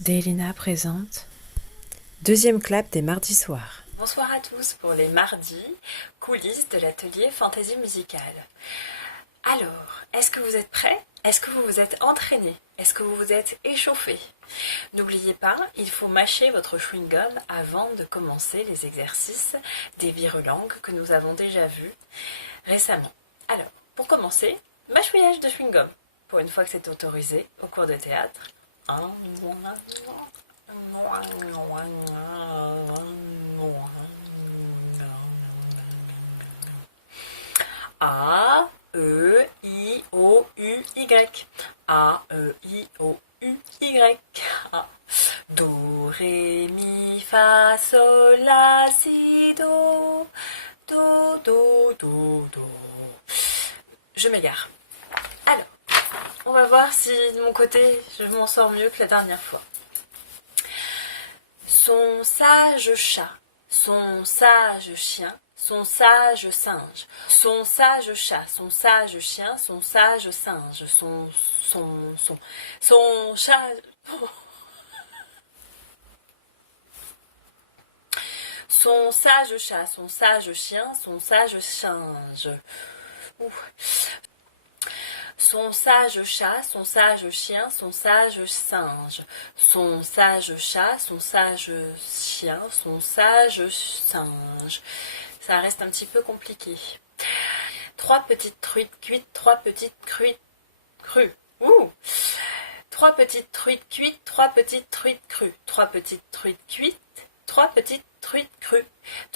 Daylina présente. Deuxième clap des mardis soirs. Bonsoir à tous pour les mardis, coulisses de l'atelier Fantaisie musicale. Alors, est-ce que vous êtes prêts? Est-ce que vous vous êtes entraînés? Est-ce que vous vous êtes échauffés? N'oubliez pas, il faut mâcher votre chewing-gum avant de commencer les exercices des virelangues que nous avons déjà vus récemment. Alors, pour commencer, mâchouillage de chewing-gum. Pour une fois que c'est autorisé au cours de théâtre. A, E, I, O, U, Y. A, E, I, O, U, Y. A. Do, Ré, Mi, Fa, Sol, La, Si, Do. Do, Do, Do, Do. Je m'égare. Alors, on va voir si de mon côté, je m'en sors mieux que la dernière fois. Son sage chat, son sage chien, son sage singe, son sage chat, son sage chien, son sage singe, son chat... Son sage chat, son sage chien, son sage singe. Son sage chat, son sage chien, son sage singe. Son sage chat, son sage chien, son sage singe. Ça reste un petit peu compliqué. 3 petites truites cuites, 3 petites truites crues. 3 petites truites cuites, 3 petites truites crues. 3 petites truites cuites, 3 petites truites crues.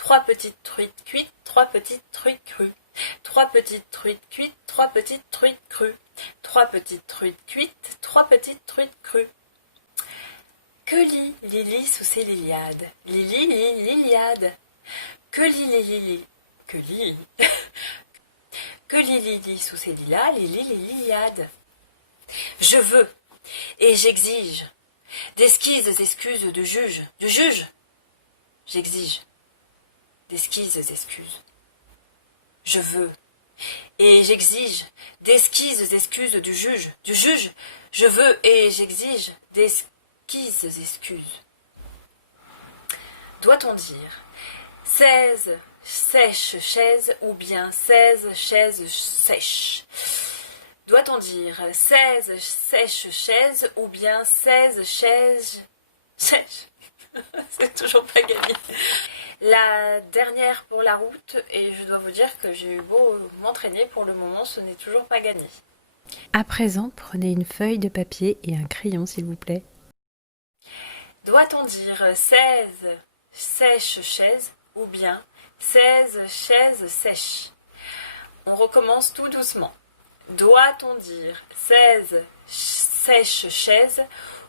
3 petites truites cuites, 3 petites truites crues. 3 petites truites cuites, 3 petites truites crues. 3 petites truites cuites, 3 petites truites crues. Que lit Lily sous ses liliades? Lily, Liliade. Que lit Lily? Que lit Que lit Lily sous ses lilas? Lily, Liliade. Je veux et j'exige d'esquises excuses du juge. Du juge, j'exige d'esquises excuses. Je veux et j'exige d'esquises excuses du juge. Du juge, je veux et j'exige d'esquises excuses. Doit-on dire 16 sèches chaises ou bien 16 chaises sèches? Doit-on dire 16 sèches chaises ou bien 16 chaises sèches? C'est toujours pas gagné. La dernière pour la route, et je dois vous dire que j'ai eu beau m'entraîner, pour le moment ce n'est toujours pas gagné. À présent, prenez une feuille de papier et un crayon s'il vous plaît. Doit-on dire 16 sèches chaises ou bien 16 chaises sèches? On recommence tout doucement. Doit-on dire 16 sèches chaises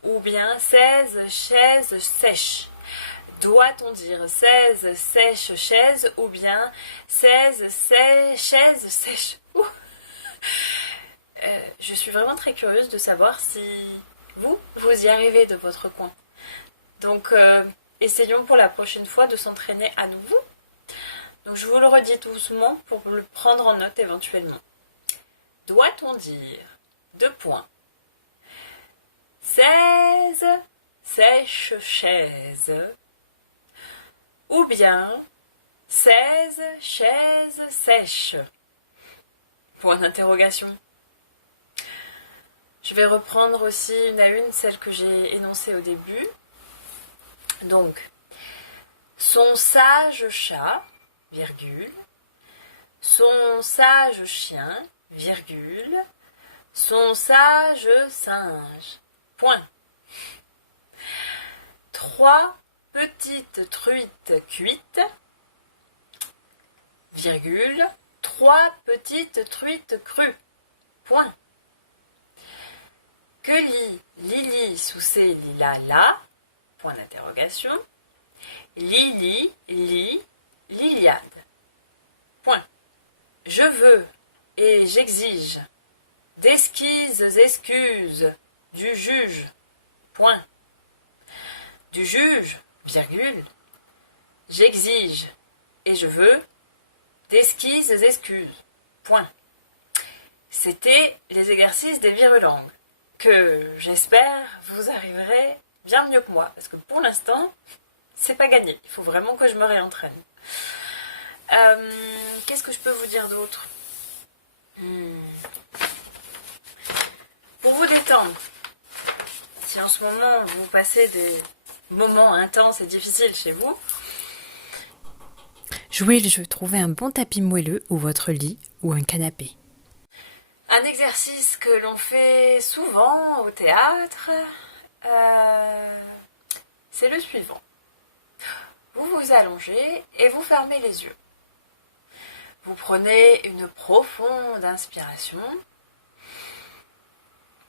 ou bien 16 chaises sèches? Doit-on dire 16 sèches chaises ou bien 16 chaises sèches? Je suis vraiment très curieuse de savoir si vous y arrivez de votre coin. Donc, essayons pour la prochaine fois de s'entraîner à nouveau. Donc, je vous le redis doucement pour le prendre en note éventuellement. Doit-on dire 2 points 16 sèches chaises ou bien 16 chaises sèches? Point d'interrogation. Je vais reprendre aussi une à une celle que j'ai énoncée au début. Donc, son sage chat, virgule, son sage chien, virgule, son sage singe, point. 3 petites truites cuites, virgule, 3 petites truites crues, point. Que lit Lily sous ses lilas-là, point d'interrogation. Lily, Liliade, point. Je veux et j'exige d'esquises excuses du juge, point. Du juge, virgule, j'exige et je veux d'esquises excuses, point. C'était les exercices des virelangues que j'espère vous arriverez bien mieux que moi, parce que pour l'instant, c'est pas gagné. Il faut vraiment que je me réentraîne. Qu'est-ce que je peux vous dire d'autre? Pour vous détendre, si en ce moment vous passez des moments intenses et difficiles chez vous, Jouez le jeu, trouvez un bon tapis moelleux ou votre lit ou un canapé. un exercice que l'on fait souvent au théâtre, c'est le suivant. Vous vous allongez et vous fermez les yeux. Vous prenez une profonde inspiration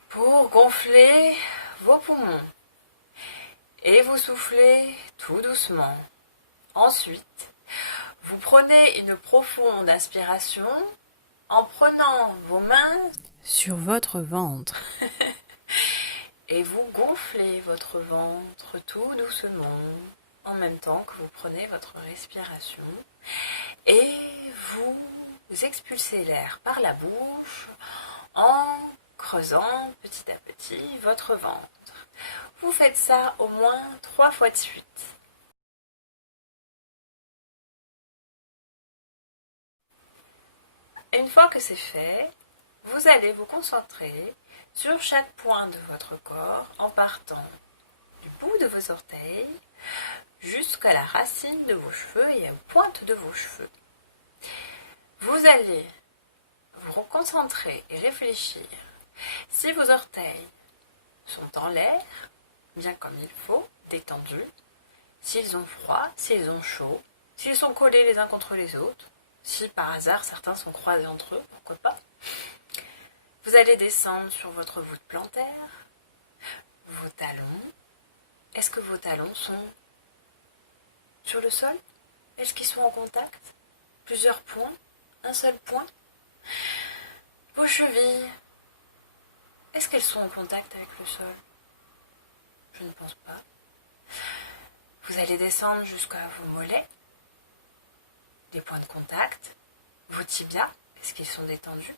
pour gonfler vos poumons et vous soufflez tout doucement. Ensuite, vous prenez une profonde inspiration en prenant vos mains Sur votre ventre. et vous gonflez votre ventre tout doucement en même temps que vous prenez votre respiration et vous expulsez l'air par la bouche en creusant petit à petit votre ventre. Vous faites ça au moins 3 fois de suite. Une fois que c'est fait, vous allez vous concentrer sur chaque point de votre corps en partant du bout de vos orteils jusqu'à la racine de vos cheveux et aux pointes de vos cheveux. Vous allez vous concentrer et réfléchir si vos orteils sont en l'air, bien comme il faut, détendus, s'ils ont froid, s'ils ont chaud, s'ils sont collés les uns contre les autres, si par hasard certains sont croisés entre eux, pourquoi pas. Vous allez descendre sur votre voûte plantaire, vos talons. Est-ce que vos talons sont sur le sol? Est-ce qu'ils sont en contact? Plusieurs points? Un seul point? Vos chevilles, est-ce qu'elles sont en contact avec le sol? Je ne pense pas. Vous allez descendre jusqu'à vos mollets, des points de contact, vos tibias, est-ce qu'ils sont détendus?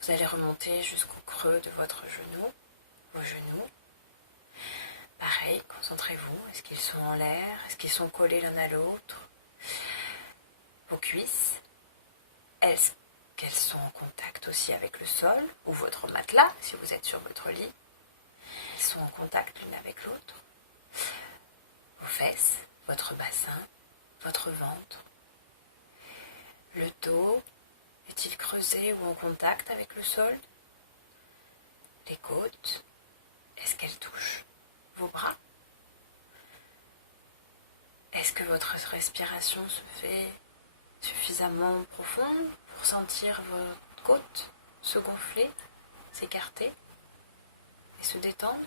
Vous allez remonter jusqu'au creux de votre genou, vos genoux. Pareil, concentrez-vous, est-ce qu'ils sont en l'air? Est-ce qu'ils sont collés l'un à l'autre? Vos cuisses, est-ce qu'elles sont en contact aussi avec le sol ou votre matelas, si vous êtes sur votre lit? Elles sont en contact l'une avec l'autre. Vos fesses, votre bassin, votre ventre. Le dos, est-il creusé ou en contact avec le sol? Les côtes, est-ce qu'elles touchent vos bras? Est-ce que votre respiration se fait suffisamment profonde pour sentir vos côtes se gonfler, s'écarter et se détendre?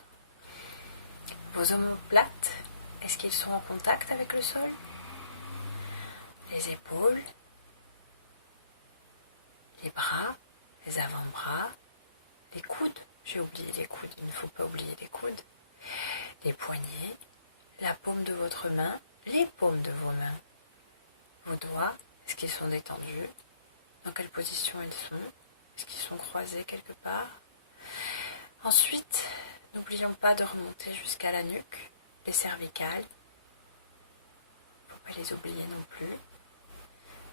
Vos omoplates, est-ce qu'ils sont en contact avec le sol? Les épaules, les bras, les avant-bras, les coudes, j'ai oublié les coudes, il ne faut pas oublier les coudes, les poignets, la paume de votre main, les paumes de vos mains, vos doigts, est-ce qu'ils sont détendus? Dans quelle position ils sont? Est-ce qu'ils sont croisés quelque part? Ensuite, n'oublions pas de remonter jusqu'à la nuque, les cervicales, il ne faut pas les oublier non plus.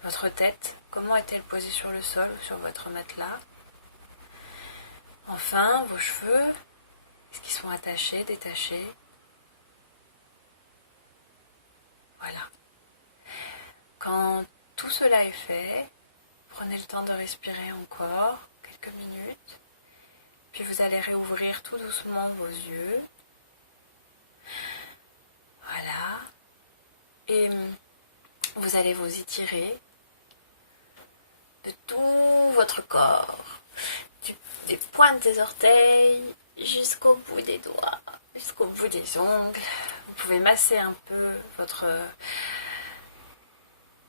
Votre tête, comment est-elle posée sur le sol ou sur votre matelas? Enfin, vos cheveux, est-ce qu'ils sont attachés, détachés? Voilà. Quand tout cela est fait, prenez le temps de respirer encore quelques minutes, puis vous allez réouvrir tout doucement vos yeux. Voilà. Et vous allez vous étirer de tout votre corps, des pointes des orteils jusqu'au bout des doigts, jusqu'au bout des ongles. Vous pouvez masser un peu votre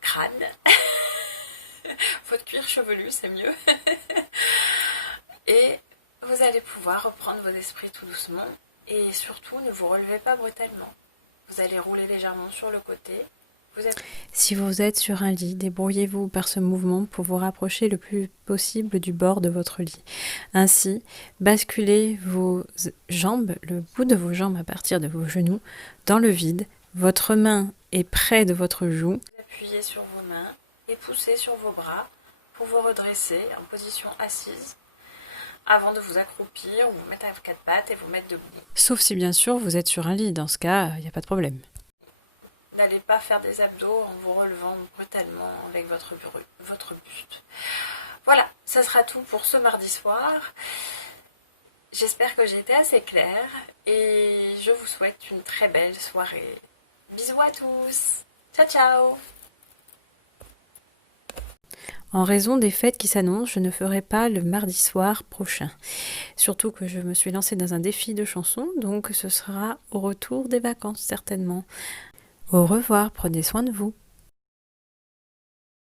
crâne, votre cuir chevelu, c'est mieux. Et vous allez pouvoir reprendre votre esprit tout doucement et surtout ne vous relevez pas brutalement. Vous allez rouler légèrement sur le côté, Vous êtes... Si vous êtes sur un lit, débrouillez-vous par ce mouvement pour vous rapprocher le plus possible du bord de votre lit. Ainsi, basculez vos jambes, le bout de vos jambes à partir de vos genoux, dans le vide. Votre main est près de votre joue. Appuyez sur vos mains et poussez sur vos bras pour vous redresser en position assise avant de vous accroupir ou vous mettre à quatre pattes et vous mettre debout. Sauf si bien sûr vous êtes sur un lit, dans ce cas, il n'y a pas de problème. N'allez pas faire des abdos en vous relevant brutalement avec votre buste. Voilà, ça sera tout pour ce mardi soir. J'espère que j'ai été assez claire et je vous souhaite une très belle soirée. Bisous à tous. Ciao ciao. En raison des fêtes qui s'annoncent, je ne ferai pas le mardi soir prochain. Surtout que je me suis lancée dans un défi de chansons, donc ce sera au retour des vacances certainement. Au revoir, prenez soin de vous.